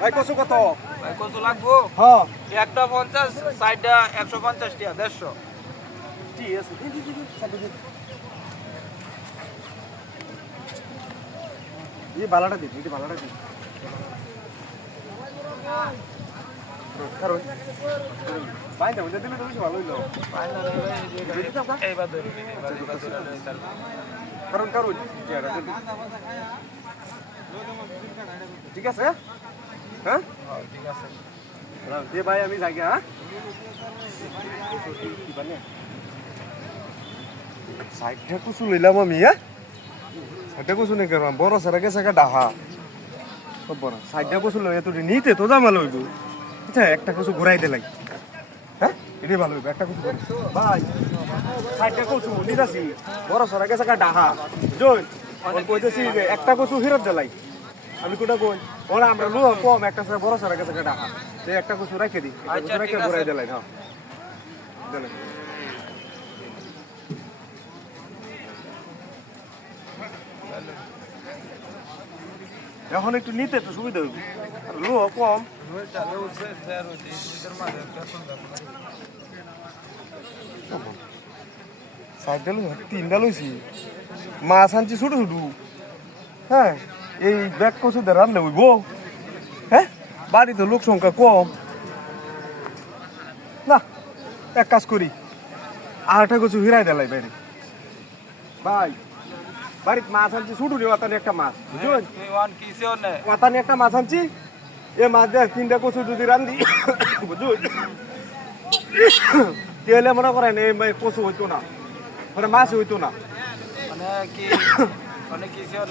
ভাই কত কত? ভাই কত লাগবো? হ্যাঁ একটা 50, সাইডটা 150 টাকা 150। ঠিক আছে এই বালাটা দিন এই বালাটা দিন কারণ ভাই না ওদের দিলে তো বেশি ভালো হইলো এইবার ধরে কারণ কারণ ঠিক আছে হ্যাঁ ঠিক আছে। দে ভাই আমি যাই হ্যাঁ সাইডটা কুচু লইলাম আমি হ্যাঁ সাইডটা কুচু নেই করলাম বড় সারা গেছে ডাহা সব বড় সাইডটা কুচু লই তুই নিতে তো জামা লইব আচ্ছা একটা কুচু ঘুরাই দিলাই হ্যাঁ এটাই ভালো হইব একটা কুচু ভাই সাইডটা কুচু নিতাছি বড় সারা গেছে ডাহা জয় কইতেছি যে একটা কুচু ফেরত দিলাই আমি কোটা কই ওরা আমরা লো কম একটা সারা বড় সারা গেছে ডাহা তো একটা কুচু রাখে দি একটা কুচু রাখে ঘুরাই দিলাই হ্যাঁ দিলাই এখন একটু নিতে তো সুবিধা হইব আর লো কম সাইডটা লই তিনটা লইছি মাছ আনছি ছোট ছোট হ্যাঁ এই ব্যাগ কচু দিয়ে রান্না হইব হ্যাঁ বাড়িতে লোক সংখ্যা কম না এক কাজ করি আরেকটা কচু হিরাই দিলাই বাইরে ভাই বাড়িতে মাছ আনছি ছোট নি ওয়াতানি একটা মাছ বুঝলেন ওয়াতানি একটা মাছ আনছি এ মাছ দিয়ে তিনটা কচু যদি রান্ধি বুঝুন তেলে মনে করেন এই কচু হইতো না মানে মাছ হইতো না মানে কি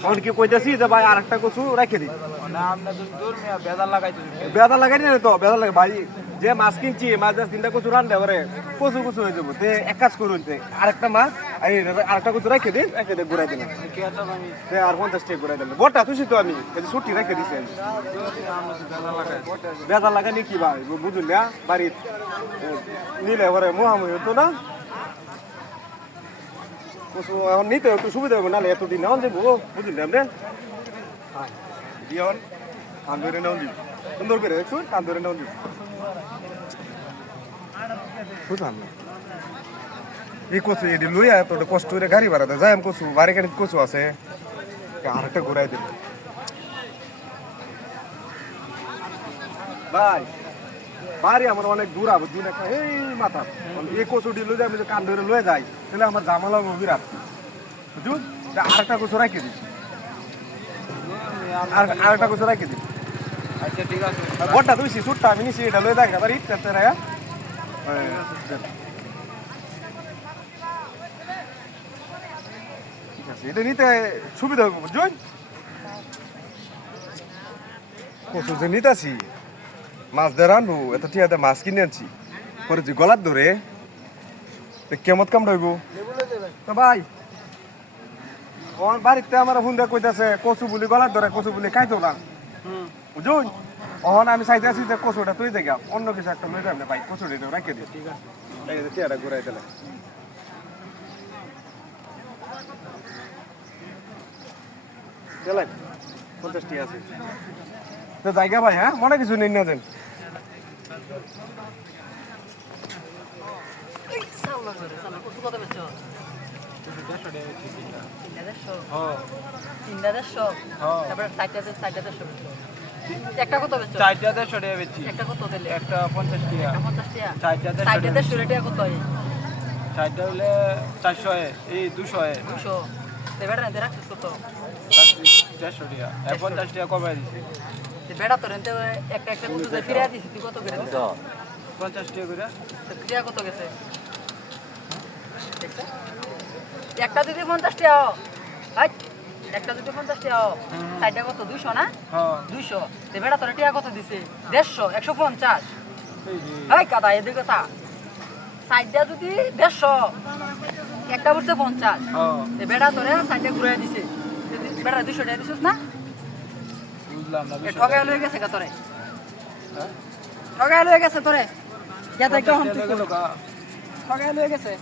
এখন কি কইতেছি যে ভাই আরেকটা কচু রেখে দিই মানে আপনি দূর মিয়া বেজার লাগাইতে বেদা লাগাই না তো বেদা লাগে ভাই যে মাছ কিনছি মাছ দিয়ে তিনটা কচু রান্ধে এবারে কচু কচু হয়ে যাবো তে এক কাজ করুন আরেকটা মাছ আরেকটা কচু রেখে দিন ঘুরাই দিলাম আর 50 টাকা ঘুরাই দিলাম বটা তুই তো আমি ছুটি রেখে দিছি বেদা লাগানি কি ভাই বুঝুন না বাড়ির নিলে এবারে মোহামুহি হতো না কচু এখন নিতে একটু সুবিধা হবে নাহলে এতদিন নেওয়া যাবো বুঝুন না আপনি দিয়ন কান ধরে নেওয়া দিব সুন্দর করে দেখুন কান ধরে নেওয়া দিব বুঝলাম না এই কচু এটি লইয়া তোর কষ্ট করে গাড়ি ভাড়াতে যাই আমি কচু বাড়ি গাড়ি কচু আছে আরেকটা ঘুরাই দিল ভাই বাড়ি আমার অনেক দূর আবো দিন একটা এই মাথা এই কচুটি লই আমি কান ধরে লয়ে যাই তাহলে আমার জামালা বিরাট বুঝুন আরেকটা কচু রাখি দিই আরেকটা কচু রাখি দিই আচ্ছা ঠিক আছে বড়টা তুইছি সুটটা আমি নিছি এটা লয়ে যাই আবার ইট তেরা ঠিক আছে এটা নিতে সুবিধা হবে বুঝুন কচু যে নিতাছি মাছ দিয়ে রানবো এত টিয়াতে মাছ কিনে আনছি পরে যে গলার ধরে কেমত কামড় হইব তো ভাই আমার বাড়িতে আমার হুন্দা কইতাছে কচু বলি গলার ধরে কচু বলি খাইতো না বুঝুন অহন আমি চাইতে আছি যে কচুটা তুই দেখে অন্য কিছু একটা লই যাবে ভাই কচুটা রেখে দিই ঠিক আছে টিয়াটা ঘুরাই দিলে চলেন 50 টি আছে তো জায়গা ভাই হ্যাঁ মনে কিছু নেই না দেন একটা কত বেচছো? চারটা 150 টাকা বেচি একটা কত দিলে? একটা 50 টাকা একটা 50 টাকা। চারটা 150 টাকা কত হয়? চারটা হলে 400 এই 200 200 বেড়া রেন্টে রাখছিস কত? 400 টাকা 50 টাকা কমাই দিছি বেড়া তো রেন্টে একটা একটা কত দিয়ে ফিরিয়ে দিছিস তুই কত করে দিছিস? 50 টাকা করে তো ফিরিয়া কত গেছে? দেখছো? একটা যদি 50 টাকা হাই একটা যদি 50 টাকা সাইডটা কত 200 না? হ্যাঁ 200 তে বেড়া তোর টাকা কত দিছে? 150 150 হাই কাদা এদিকে তা সাইডটা যদি 150 একটা বলতে 50 হ্যাঁ তে বেড়া তোরে সাইডে ঘুরে দিছে বেড়া 200 টাকা দিছিস না বুঝলাম না এ ঠগায় লয়ে গেছে কা তোরে ঠগায় লয়ে গেছে তোরে যা থেকে হন তুই ঠগায় লয়ে গেছে